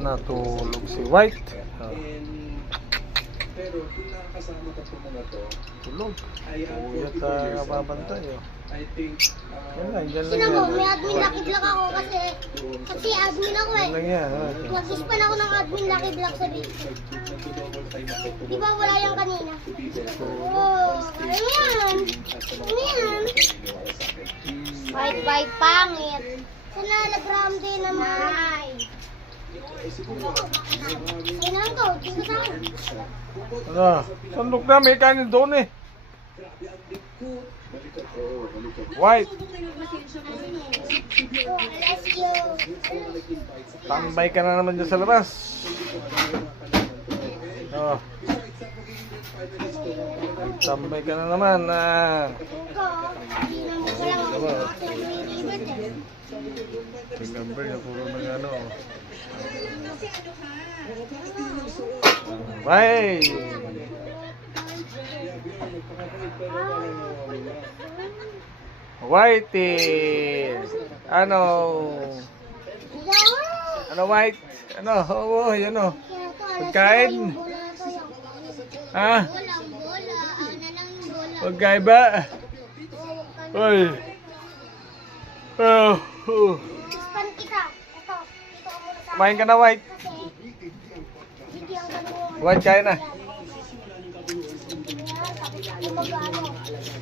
Natulog si White. Pero kung nakakasama ka sa mga to, Tulog. ay Uyat na babantay. I think Yan lang yan. Sino mo, may admin lucky block ako kasi admin ako Yan lang eh. yan. Nag-span ako ng admin lucky block sa Facebook. Di ba wala yan kanina? Oh, ano yan? Ano yan? Bite pangit. Sana nagram din naman. Kailangan ko, dito sa akin. Ano? Sandok na, may kanin doon eh. White. Oh, let's go. Tambay ka na naman dyan sa labas. Oh. Tambay ka na naman. Remember na puro ng ano. Bye! Whitey! Ano? Ano White? Ano? Oo, yan o. Pagkain? Ha? Pagkain ba? Uy! Oh! Span kita. Ito. Dito ka muna sa Kumain ka na White. Hindi ang ganun. White, kain na.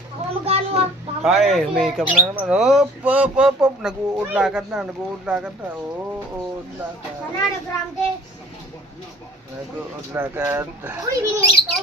Ako magano ah. Ay, makeup na naman. Hop, hop, hop, hop. Nag-uudlakad na, nag-uudlakad na. Oo, uudlakad. Sana na grande. Nag-uudlakad. Uy, binito.